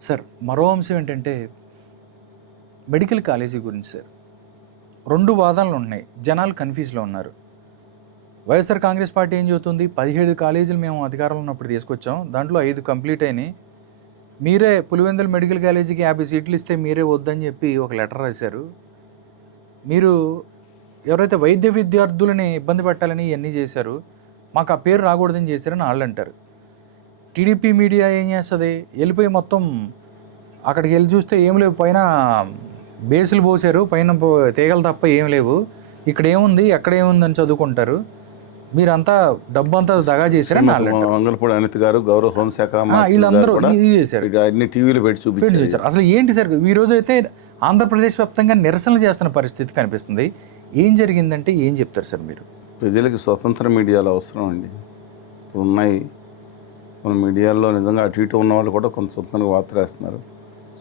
Sir మరో అంశం ఏంటంటే మెడికల్ కాలేజీ గురించి సార్ 2 వాదనలు ఉన్నాయి. జనాలు కన్ఫ్యూజ్లో ఉన్నారు. వైఎస్ఆర్ కాంగ్రెస్ పార్టీ ఏం చెబుతుంది, 17 కాలేజీలు మేము అధికారంలో ఉన్నప్పుడు తీసుకొచ్చాం, దాంట్లో 5 కంప్లీట్ అయినాయి, మీరే పులివెందుల మెడికల్ కాలేజీకి 50 సీట్లు ఇస్తే మీరే వద్దని చెప్పి ఒక లెటర్ రాశారు. మీరు ఎవరైతే వైద్య విద్యార్థులని ఇబ్బంది పెట్టాలని ఇవన్నీ చేశారు, మాకు ఆ పేరు రాకూడదని చేశారని వాళ్ళు అంటారు. టీడీపీ మీడియా ఏం చేస్తుంది, వెళ్ళిపోయి మొత్తం అక్కడికి వెళ్ళి చూస్తే ఏం లేవు, పైన బేసులు పోసారు, పైన తీగలు తప్ప ఏం లేవు, ఇక్కడ ఏముంది ఎక్కడ ఏముంది అని చదువుకుంటారు. మీరంతా డబ్బు అంతా దగా చేశారని వంగలపూడి అనిత్ గారు గౌరవ హోంశాఖ వీళ్ళందరూ ఇది చేశారు, అన్ని టీవీలో పెట్టి చూపించారు. అసలు ఏంటి సార్, ఈ రోజు అయితే ఆంధ్రప్రదేశ్ వ్యాప్తంగా నిరసనలు చేస్తున్న పరిస్థితి కనిపిస్తుంది. ఏం జరిగిందంటే ఏం చెప్తారు సార్ మీరు? ప్రజలకి స్వతంత్ర మీడియాలో అవసరం అండి. ఇప్పుడు ఉన్నాయి మన మీడియాలో నిజంగా అటు ఇటు ఉన్న వాళ్ళు కూడా కొంత స్వతంత్రంగా వార్త రాస్తున్నారు.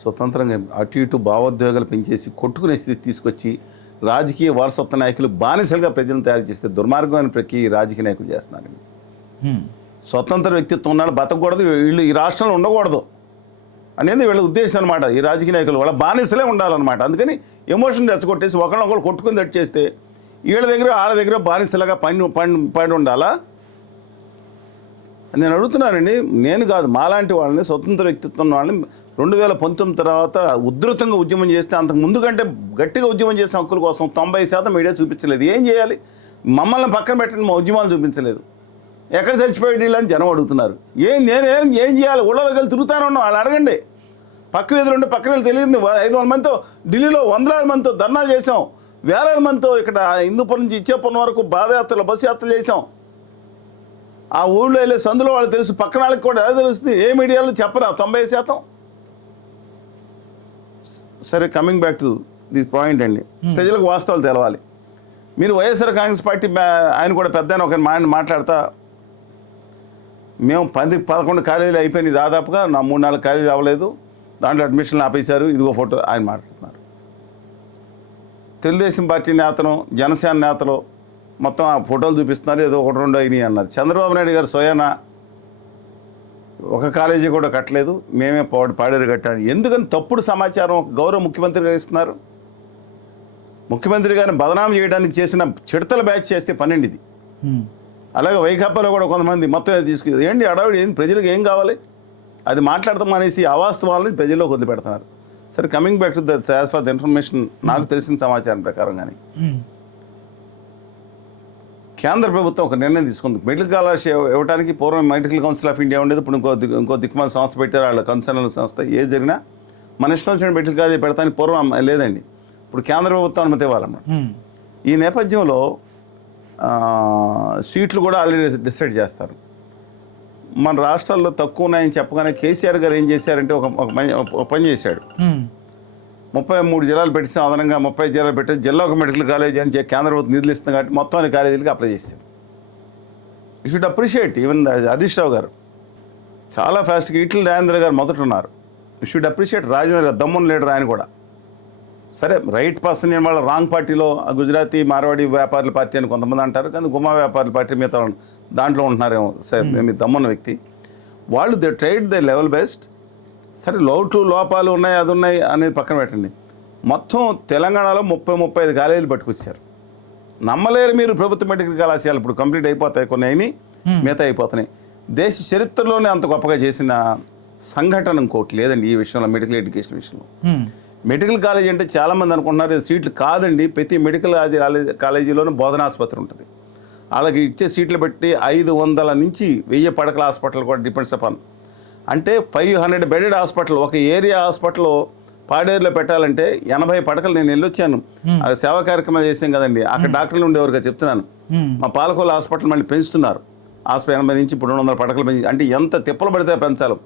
స్వతంత్రంగా అటు ఇటు భావోద్వేగాలు పెంచేసి కొట్టుకునే స్థితి తీసుకొచ్చి రాజకీయ వారసత్వ నాయకులు బానిసలుగా ప్రజలను తయారు చేస్తే దుర్మార్గమైన ప్రక్రియ రాజకీయ నాయకులు చేస్తున్నారండి. స్వతంత్ర వ్యక్తిత్వం ఉన్నాడు, బతకూడదు, వీళ్ళు ఈ రాష్ట్రంలో ఉండకూడదు అనేది వీళ్ళ ఉద్దేశం అనమాట. ఈ రాజకీయ నాయకులు వాళ్ళ బానిసలే ఉండాలన్నమాట. అందుకని ఎమోషన్ రెచ్చగొట్టేసి ఒకళ్ళొకళ్ళు కొట్టుకుని దట్ చేస్తే వీళ్ళ దగ్గర వాళ్ళ దగ్గర బానిసలుగా పడి ఉండాలా? నేను అడుగుతున్నానండి. నేను కాదు, మాలాంటి వాళ్ళని స్వతంత్ర వ్యక్తిత్వం వాళ్ళని 2019 తర్వాత ఉధృతంగా ఉద్యమం చేస్తే అంతకు ముందు కంటే గట్టిగా ఉద్యమం చేసిన హక్కుల కోసం 90% మీడియా చూపించలేదు. ఏం చేయాలి? మమ్మల్ని పక్కన పెట్టండి, మా ఉద్యమాలు చూపించలేదు. ఎక్కడ చచ్చిపోయి వీళ్ళని జనం అడుగుతున్నారు. ఏం చేయాలి? ఊళ్ళలోకి వెళ్ళి తిరుగుతానే ఉన్నాం, వాళ్ళు అడగండి. పక్క వీధులు ఉంటే పక్కన వెళ్ళి తెలియదు. 500 మందితో ఢిల్లీలో 100,000 మందితో ధర్నాలు చేసాం, 1,000 మందితో ఇక్కడ హిందూపురం నుంచి ఇచ్చేపురం వరకు పాదయాత్రలు బస్సు యాత్రలు చేసాం. ఆ ఊళ్ళో వెళ్ళే సందులో వాళ్ళు తెలుసు, పక్కన వాళ్ళకి కూడా ఎలా తెలుస్తుంది? ఏ మీడియాలో చెప్పరా 90%? సరే, coming back to this point అండి. ప్రజలకు వాస్తవాలు తెలవాలి. మీరు వైఎస్ఆర్ కాంగ్రెస్ పార్టీ ఆయన కూడా పెద్ద ఒక మాట్లాడతా, మేము 10-11 కాలేజీలు అయిపోయినాయి దాదాపుగా, నా 3-4 కాలేజీలు అవ్వలేదు, దాంట్లో అడ్మిషన్లు ఆపేశారు, ఇదిగో ఫోటో ఆయన మాట్లాడుతున్నారు. తెలుగుదేశం పార్టీ నేతను, జనసేన నేతలు మొత్తం ఆ ఫోటోలు చూపిస్తున్నారు, ఏదో 1-2 అయినాయి అన్నారు. చంద్రబాబు నాయుడు గారు స్వయాన ఒక కాలేజీ కూడా కట్టలేదు, మేమే పాడేరు కట్టాను. ఎందుకని తప్పుడు సమాచారం గౌరవ ముఖ్యమంత్రి గారు ఇస్తున్నారు? ముఖ్యమంత్రి గారిని బదనాం చేయడానికి చేసిన చిడతల బ్యాచ్ చేస్తే పన్నెండు ఇది. అలాగే వైకాపాలో కూడా కొంతమంది మొత్తం తీసుకు ఏంటి అడవిడి, ఏంటి ప్రజలకు ఏం కావాలి అది మాట్లాడతాం అనేసి అవాస్తవాలని ప్రజల్లో వదిలిపెడుతున్నారు. సరే, coming back to the as for the information, నాకు తెలిసిన సమాచారం ప్రకారం కానీ కేంద్ర ప్రభుత్వం ఒక నిర్ణయం తీసుకుంది. మెడికల్ కాలేజ్ ఇవ్వడానికి పూర్వం మెడికల్ కౌన్సిల్ ఆఫ్ ఇండియా ఉండేది, ఇప్పుడు ఇంకో దిక్కుమాల సంస్థ పెట్టారు, వాళ్ళ కన్సర్న్ సంస్థ. ఏది జరిగినా మన ఇష్టం వచ్చిన మెడికల్ కాలేజ్ పెడతానికి పూర్వం లేదండి, ఇప్పుడు కేంద్ర ప్రభుత్వం అనుమతి ఇవ్వాలన్నమాట. ఈ నేపథ్యంలో సీట్లు కూడా ఆల్రెడీ డిసైడ్ చేస్తారు. మన రాష్ట్రాల్లో తక్కువ ఉన్నాయని చెప్పగానే కేసీఆర్ గారు ఏం చేశారంటే ఒక పని చేశాడు. 33 జిల్లాలు పెట్టిస్తాం, అదనంగా 30 జిల్లాలు పెట్టి జిల్లా ఒక మెడికల్ కాలేజీ అని కేంద్ర ప్రభుత్వం నిధులు ఇస్తుంది కాబట్టి మొత్తం అన్ని కాలేజీలకి అప్లై చేశారు. You should appreciate even Harish Rao గారు చాలా ఫాస్ట్గా, ఈటెల రాజేంద్ర గారు మొదట ఉన్నారు. యూ షుడ్ అప్రిషియేట్ రాజేంద్ర గారు, దమ్మున లీడర్ ఆయన కూడా. సరే, రైట్ పర్సన్ నేను వాళ్ళ రాంగ్ పార్టీలో గుజరాతీ మార్వాడి వ్యాపారుల పార్టీ అని కొంతమంది అంటారు, కానీ గుమా వ్యాపారుల పార్టీ మిగతా దాంట్లో ఉంటున్నారేమో. సరే, మీ దమ్మున్న వ్యక్తి వాళ్ళు, they tried they level best. సరే, లోపాలు ఉన్నాయి, అది ఉన్నాయి అనేది పక్కన పెట్టండి. మొత్తం తెలంగాణలో 30-35 కాలేజీలు పట్టుకొచ్చారు. నమ్మలేరు మీరు. ప్రభుత్వ మెడికల్ కళాశాలలు ఇప్పుడు కంప్లీట్ అయిపోతాయి, కొన్ని అయినాయి, మిగతా అయిపోతున్నాయి. దేశ చరిత్రలోనే అంత గొప్పగా చేసిన సంఘటన ఇంకోటి లేదండి ఈ విషయంలో, మెడికల్ ఎడ్యుకేషన్ విషయంలో. మెడికల్ కాలేజీ అంటే చాలామంది అనుకుంటున్నారు సీట్లు కాదండి. ప్రతి మెడికల్ కాలేజీలోనూ బోధనాసుపత్రి ఉంటుంది. వాళ్ళకి ఇచ్చే సీట్లు పెట్టి 500 నుంచి 1000 పడకల హాస్పిటల్ కూడా డిపెండ్స్ అపాన్. అంటే 500 బెడెడ్ హాస్పిటల్, ఒక ఏరియా హాస్పిటల్ పాడేరులో పెట్టాలంటే 80 పడకలు. నేను వెళ్ళొచ్చాను, అది సేవా కార్యక్రమాలు చేసాం కదండి, అక్కడ డాక్టర్లు ఉండేవారుగా చెప్తున్నాను. మా పాలకోల హాస్పిటల్ మళ్ళీ పెంచుతున్నారు, హాస్పిటల్ 80 నుంచి ఇప్పుడు 200 పడకలు పెంచి, అంటే ఎంత తిప్పలు పడితే పెంచాలి.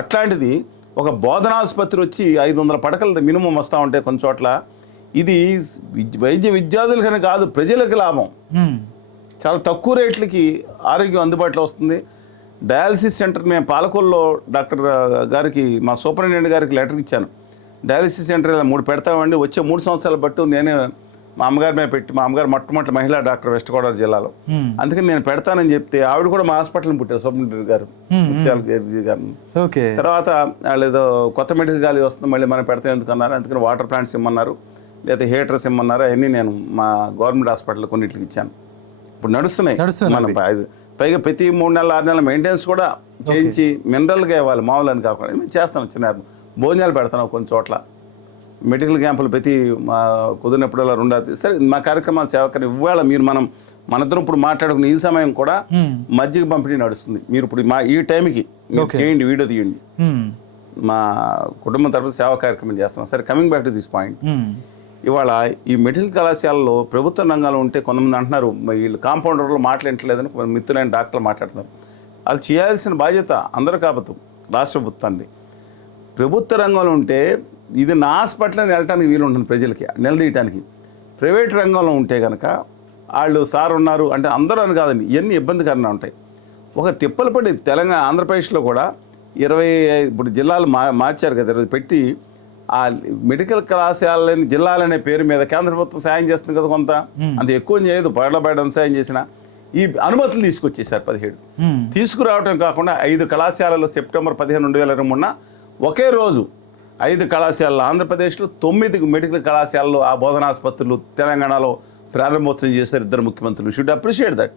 అట్లాంటిది ఒక బోధనాసుపత్రి వచ్చి 500 పడకలు మినిమం వస్తూ ఉంటాయి కొన్ని చోట్ల. ఇది వైద్య విద్యార్థులకని కాదు, ప్రజలకు లాభం. చాలా తక్కువ రేట్లకి ఆరోగ్యం అందుబాటులో వస్తుంది. డయాలసిస్ సెంటర్ మేము పాలకొల్లో డాక్టర్ గారికి, మా సూపరింటెండెంట్ గారికి లెటర్ ఇచ్చాను. డయాలసిస్ సెంటర్ ఇలా 3 పెడతామండి, వచ్చే 3 సంవత్సరాల బట్టు నేనే మా అమ్మగారి మీద పెట్టి, మా అమ్మగారు మొట్టమొదటి మహిళా డాక్టర్ వెస్ట్ గోదావరి జిల్లాలో, అందుకని నేను పెడతానని చెప్తే ఆవిడ కూడా మా హాస్పిటల్ని పుట్టారు, స్వప్న గారు, ముత్యాల గారు. ఓకే. తర్వాత వాళ్ళు ఏదో కొత్త మెడికల్ కాలేజ్ వస్తుంది, మళ్ళీ మనం పెడతాం ఎందుకన్నారు, అందుకని వాటర్ ప్లాంట్స్ ఇమ్మన్నారు, లేదా హీటర్స్ ఇమ్మన్నారు. అవన్నీ నేను మా గవర్నమెంట్ హాస్పిటల్ కొన్నింటికి ఇచ్చాను. ఇప్పుడు నడుస్తున్నాయి. మనం పైగా ప్రతి 3 నెలల 6 నెలల మెయింటెనెన్స్ కూడా చేయించి మినరల్గా ఇవ్వాలి, మామూలు అని కాకుండా మేము చేస్తాను. చిన్న భోజనాలు పెడతాను కొన్ని చోట్ల, మెడికల్ క్యాంపులు ప్రతి మా కుదిరినప్పుడల్లా 2 సరే మా కార్యక్రమాలు సేవకరం. ఇవాళ మీరు మనిద్దరం ఇప్పుడు మాట్లాడుకున్న ఈ సమయం కూడా మజ్జిగ పంపిణీ నడుస్తుంది. మీరు ఇప్పుడు మా ఈ టైంకి చేయండి, వీడియో తీయండి, మా కుటుంబం తరఫున సేవా కార్యక్రమం చేస్తున్నాం. సరే, coming back to this point. ఇవాళ ఈ మెడికల్ కళాశాలలో ప్రభుత్వ రంగంలో ఉంటే కొంతమంది అంటున్నారు వీళ్ళు కాంపౌండర్లు మాట్లాడలేదని, మిత్రులైన డాక్టర్లు మాట్లాడుతున్నారు. అది చేయాల్సిన బాధ్యత అందరూ కాకపోతే రాష్ట్ర ప్రభుత్వాన్ని. ప్రభుత్వ రంగంలో ఉంటే ఇది నా హాస్పిటల్ అని వెళ్ళటానికి వీలు ఉంటుంది, ప్రజలకి నిలదీయటానికి. ప్రైవేట్ రంగంలో ఉంటే కనుక వాళ్ళు సార్ ఉన్నారు అంటే అందరూ అని కాదండి, ఇవన్నీ ఇబ్బందికరంగా ఉంటాయి. ఒక తిప్పలపడి తెలంగాణ ఆంధ్రప్రదేశ్లో కూడా 20 ఇప్పుడు జిల్లాలు మార్చారు కదా, 20 పెట్టి ఆ మెడికల్ కళాశాలని జిల్లాలనే పేరు మీద కేంద్ర ప్రభుత్వం సాయం చేస్తుంది కదా, కొంత అంత ఎక్కువ చేయదు, బయట సాయం చేసిన ఈ అనుమతులు తీసుకొచ్చేసారు 17. తీసుకురావటం కాకుండా 5 కళాశాలలో సెప్టెంబర్ 15, 2023 ఒకే రోజు 5 కళాశాలలు ఆంధ్రప్రదేశ్లో 9 మెడికల్ కళాశాలలో ఆ బోధనాసుపత్రులు తెలంగాణలో ప్రారంభోత్సవం చేశారు 2 ముఖ్యమంత్రులు. Should appreciate that.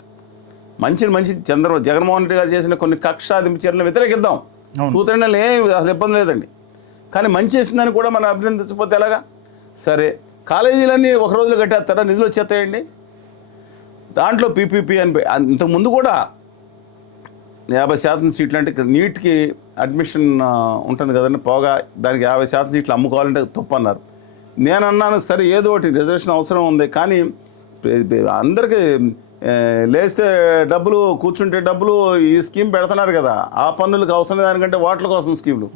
మంచి జగన్మోహన్ రెడ్డి గారు చేసిన కొన్ని కక్షాదింపు చర్యలను వ్యతిరేకిద్దాం. 2-3 నెలలు ఏం అసలు ఇబ్బంది లేదండి. కానీ మంచి చేసిందని కూడా మనం అభినందించకపోతే ఎలాగా? సరే, కాలేజీలన్నీ ఒక రోజులో కట్టేస్తారా, నిధులు వచ్చేస్తాయండి. దాంట్లో పీపీపీ అని ఇంతకుముందు కూడా 50% సీట్లు అంటే నీట్కి అడ్మిషన్ ఉంటుంది కదండి, పోగా దానికి 50% సీట్లు అమ్ముకోవాలంటే తప్పు అన్నారు. నేను అన్నాను సరే ఏదో ఒకటి రిజర్వేషన్ అవసరం ఉంది, కానీ అందరికీ లేస్తే డబ్బులు, కూర్చుంటే డబ్బులు, ఈ స్కీమ్ పెడుతున్నారు కదా, ఆ పన్నులకు అవసరం దానికంటే ఓట్ల కోసం స్కీములు.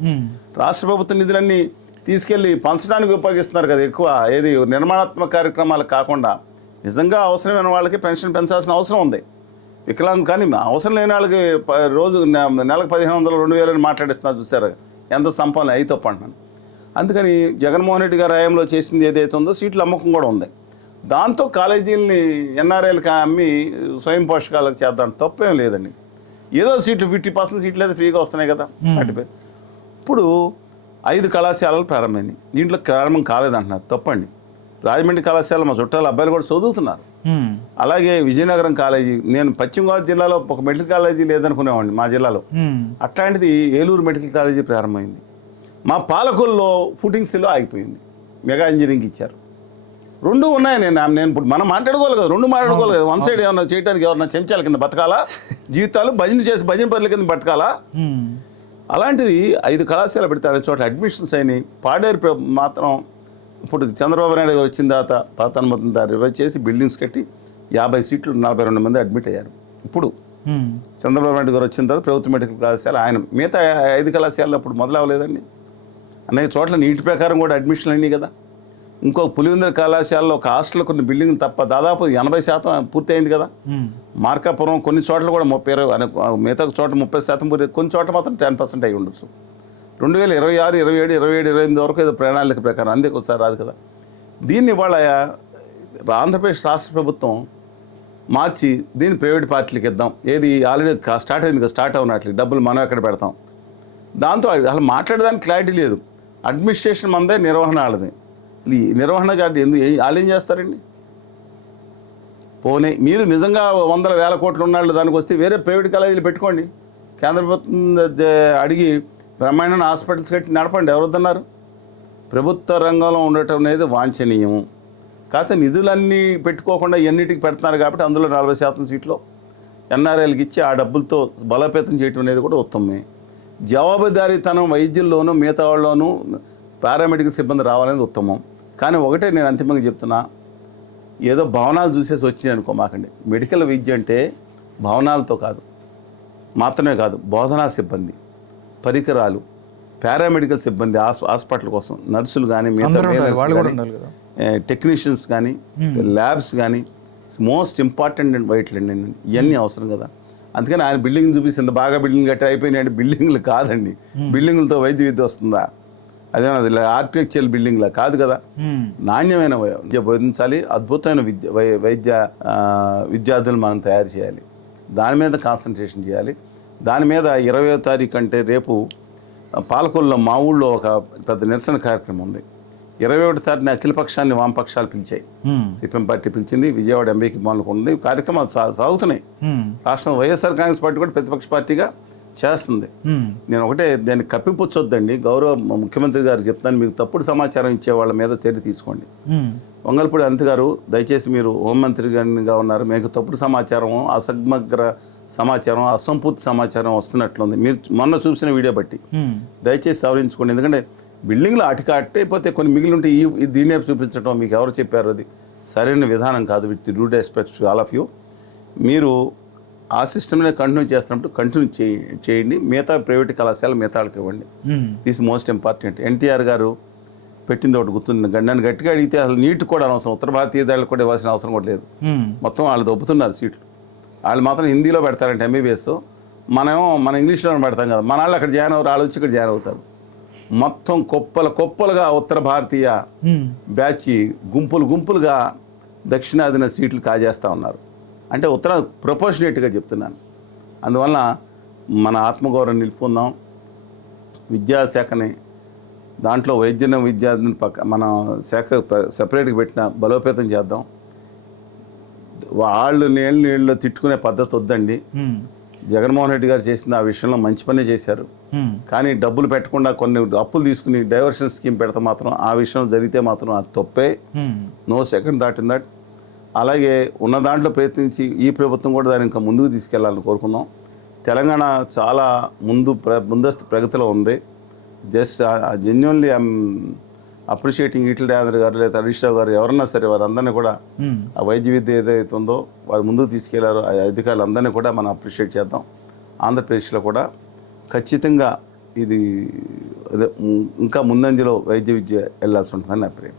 రాష్ట్ర ప్రభుత్వ నిధులన్నీ తీసుకెళ్ళి పంచడానికి ఉపయోగిస్తున్నారు కదా ఎక్కువ, ఏది నిర్మాణాత్మక కార్యక్రమాలు కాకుండా నిజంగా అవసరమైన వాళ్ళకి పెన్షన్ పెంచాల్సిన అవసరం ఉంది. వికలాంగ్ కానీ అవసరం లేని వాళ్ళకి రోజు నెలకు 1500, 2000 అని మాట్లాడిస్తున్నారు. చూసారు ఎంత సంపాదన అయితే తప్పు అంటున్నాను. అందుకని జగన్మోహన్ రెడ్డి గారి హయాంలో చేసింది ఏదైతే ఉందో సీట్ల అమ్మకం కూడా ఉంది. దాంతో కాలేజీలని ఎన్ఆర్ఐలకి అమ్మి స్వయం పోషకాలకు చేద్దాం, తప్పేం లేదండి. ఏదో సీట్లు 50% సీట్లు అయితే ఫ్రీగా వస్తున్నాయి కదా వాటిపై. ఇప్పుడు 5 కళాశాలలు ప్రారంభమైనాయి, దీంట్లో ప్రారంభం కాలేదంటున్నారు, తప్పండి. రాజమండ్రి కళాశాల మా చుట్టాల అబ్బాయిలు కూడా చదువుతున్నారు. అలాగే విజయనగరం కాలేజీ, నేను పశ్చిమ గోదావరి జిల్లాలో ఒక మెడికల్ కాలేజీ లేదనుకునేవాడిని మా జిల్లాలో, అట్లాంటిది ఏలూరు మెడికల్ కాలేజీ ప్రారంభమైంది. మా పాలకుల్లో ఫుటింగ్స్లో ఆగిపోయింది, మెగా ఇంజనీరింగ్ ఇచ్చారు. 2 ఉన్నాయి. నేను ఇప్పుడు మనం మాట్లాడుకోవాలి కదా, 2 మాట్లాడుకోవాలి కదా. 1 సైడ్ ఏమన్నా చేయడానికి ఎవరన్నా చెంచాల కింద బతకాలా, జీవితాలు భజన పనుల కింద బతకాలా? అలాంటిది 5 కళాశాల పెడితే 5 చోట్ల అడ్మిషన్స్ అయినాయి. పాడేరు మాత్రం ఇప్పుడు చంద్రబాబు నాయుడు గారు వచ్చిన తర్వాత పాత అనుమతిని రివైజ్ చేసి బిల్డింగ్స్ కట్టి 50 సీట్లు 42 మంది అడ్మిట్ అయ్యారు. ఇప్పుడు చంద్రబాబు నాయుడు గారు వచ్చిన తర్వాత ప్రభుత్వ మెడికల్ కళాశాల, ఆయన మిగతా 5 కళాశాలలు అప్పుడు మొదలవ్వలేదండి. అనేక చోట్ల నీటి ప్రకారం కూడా అడ్మిషన్లు అయినాయి కదా. ఇంకో పులివెందుల కళాశాలలో ఒక హాస్టల్ కొన్ని బిల్డింగ్ తప్ప దాదాపు 80% పూర్తయింది కదా. మార్కాపురం కొన్ని చోట్ల కూడా 30, మిగతా చోట 30% పూర్తి, కొన్ని చోట్ల మాత్రం 10% అయి ఉండొచ్చు. 2026, 27, 28 వరకు ఏదో ప్రణాళిక ప్రకారం, అందుకే ఒకసారి రాదు కదా. దీన్ని ఇవాళ ఆంధ్రప్రదేశ్ రాష్ట్ర ప్రభుత్వం మార్చి దీన్ని ప్రైవేట్ పార్టీలకు ఇద్దాం, ఏది ఆల్రెడీ స్టార్ట్ అయింది కదా, స్టార్ట్ అవునట్లు డబ్బులు మనం ఎక్కడ పెడతాం. దాంతో అసలు మాట్లాడడానికి క్లారిటీ లేదు. అడ్మినిస్ట్రేషన్ మందే, నిర్వహణ వాళ్ళది. ఈ నిర్వహణ గారి వాళ్ళు ఏం చేస్తారండి? పోనీ మీరు నిజంగా 100,000 కోట్లు ఉన్నాళ్ళు దానికి వస్తే వేరే ప్రైవేట్ కాలేజీలు పెట్టుకోండి, కేంద్ర ప్రభుత్వం అడిగి బ్రహ్మాండ హాస్పిటల్స్ కట్టి నడపండి, ఎవరొద్దన్నారు? ప్రభుత్వ రంగంలో ఉండటం అనేది వాంఛనీయం. కాకపోతే నిధులన్నీ పెట్టుకోకుండా ఎన్నిటికి పెడుతున్నారు కాబట్టి అందులో 40% సీట్లు ఎన్ఆర్ఐలకి ఇచ్చి ఆ డబ్బులతో బలోపేతం చేయటం అనేది కూడా ఉత్తమమే. జవాబుదారీతనం వైద్యుల్లోనూ మిగతా వాళ్ళలోనూ పారామెడికల్ సిబ్బంది రావాలనేది ఉత్తమం. కానీ ఒకటే నేను అంతిమంగా చెప్తున్నా, ఏదో భవనాలు చూసేసి వచ్చినాయి అనుకోమాకండి. మెడికల్ విద్య అంటే భవనాలతో కాదు మాత్రమే కాదు, బోధనా సిబ్బంది, పరికరాలు, పారామెడికల్ సిబ్బంది, హాస్పిటల్ కోసం నర్సులు కానీ, మిగతా టెక్నీషియన్స్ కానీ, ల్యాబ్స్ కానీ, మోస్ట్ ఇంపార్టెంట్ అండ్ వైటల్ అండి, ఇవన్నీ అవసరం కదా. అందుకని ఆయన బిల్డింగ్ చూపిస్తే ఇంత బాగా బిల్డింగ్ కట్టి అయిపోయినాయంటే బిల్డింగ్లు కాదండి, బిల్డింగులతో వైద్య విద్య వస్తుందా? అదే ఆర్కిటెక్చరల్ బిల్డింగ్లా కాదు కదా, నాణ్యమైన విద్య బోధించాలి, అద్భుతమైన విద్యార్థులు మనం తయారు చేయాలి, దాని మీద కాన్సన్ట్రేషన్ చేయాలి. దాని మీద 20వ తారీఖు అంటే రేపు పాలకొల్లో మా ఊళ్ళో ఒక పెద్ద నిరసన కార్యక్రమం ఉంది. 21వ తారీఖున అఖిలపక్షాన్ని వామపక్షాలు పిలిచాయి, సిపిఎం పార్టీ పిలిచింది, విజయవాడ ఎంబీకి మొదలుకు ఉంది, కార్యక్రమాలు సాగుతున్నాయి. రాష్ట్రం వైఎస్ఆర్ కాంగ్రెస్ పార్టీ కూడా ప్రతిపక్ష పార్టీగా చేస్తుంది. నేను ఒకటే దాన్ని కప్పిపుచ్చొద్దండి, గౌరవ ముఖ్యమంత్రి గారు చెప్తాను, మీకు తప్పుడు సమాచారం ఇచ్చే వాళ్ళ మీద చర్య తీసుకోండి. వంగల్పూడి అనంత్ గారు, దయచేసి మీరు హోంమంత్రి గారిగా ఉన్నారు, మీకు తప్పుడు సమాచారం, అసమగ్ర సమాచారం, అసంపూర్తి సమాచారం వస్తున్నట్లుంది మీరు మొన్న చూసిన వీడియో బట్టి, దయచేసి సవరించుకోండి. ఎందుకంటే బిల్డింగ్లో అట్టిపోతే కొన్ని మిగిలి ఉంటే దీన్నే చూపించడం మీకు ఎవరు చెప్పారు, అది సరైన విధానం కాదు. With due respect to all of you, మీరు ఆ సిస్టమ్నే కంటిన్యూ చేస్తున్నప్పుడు కంటిన్యూ చేయండి. మిగతా ప్రైవేట్ కళాశాల మిగతా వాళ్ళకి ఇవ్వండి. This most important. ఎన్టీఆర్ గారు పెట్టింది ఒకటి గుర్తుంది, నన్ను గట్టిగా అడిగితే అసలు నీట్ కూడా అనవసరం, ఉత్తర భారతీయ విద్యాలయాలకు కూడా ఇవ్వాల్సిన అవసరం కూడా లేదు. మొత్తం వాళ్ళు దొబ్బుతున్నారు సీట్లు. వాళ్ళు మాత్రం హిందీలో పెడతారంటే ఎంబీబీఎస్, మన ఇంగ్లీష్లో పెడతాం కదా, మన వాళ్ళు అక్కడ జాయిన్ అవ్వరు, వాళ్ళు వచ్చి ఇక్కడ జాయిన్ అవుతారు. మొత్తం కుప్పలుగా ఉత్తర భారతీయ బ్యాచ్ గుంపులుగా దక్షిణాదిన సీట్లు కాజేస్తూ ఉన్నారు. అంటే ఉత్తర ప్రపోర్షనేట్గా చెప్తున్నాను. అందువలన మన ఆత్మగౌరవం నిలుపుకుందాం. విద్యాశాఖని దాంట్లో విద్యార్థిని మన శాఖ సెపరేట్గా పెట్టిన బలోపేతం చేద్దాం. వాళ్ళు నీళ్ళు తిట్టుకునే పద్ధతి వద్దండి. జగన్మోహన్ రెడ్డి గారు చేసిన ఆ విషయంలో మంచి పనే చేశారు, కానీ డబ్బులు పెట్టకుండా కొన్ని అప్పులు తీసుకుని డైవర్షన్ స్కీమ్ పెడితే మాత్రం ఆ విషయం జరిగితే మాత్రం అది తప్పే. No second thought in that. అలాగే ఉన్న దాంట్లో ప్రయత్నించి ఈ ప్రభుత్వం కూడా దాన్ని ఇంకా ముందుకు తీసుకెళ్లాలని కోరుకుందాం. తెలంగాణ చాలా ముందస్తు ప్రగతిలో ఉంది. Just genuinely I'm appreciating Etela Rajender గారు లేదా హరీష్ రావు గారు ఎవరన్నా సరే వారందరినీ కూడా ఆ వైద్య విద్య ఏదైతే ఉందో వారు ముందుకు తీసుకెళ్లారో ఆ అధికారులందరినీ కూడా మనం అప్రిషియేట్ చేద్దాం. ఆంధ్రప్రదేశ్లో కూడా ఖచ్చితంగా ఇది ఇంకా ముందంజలో వైద్య విద్య వెళ్ళాల్సి ఉంటుందని నా అభిప్రాయం.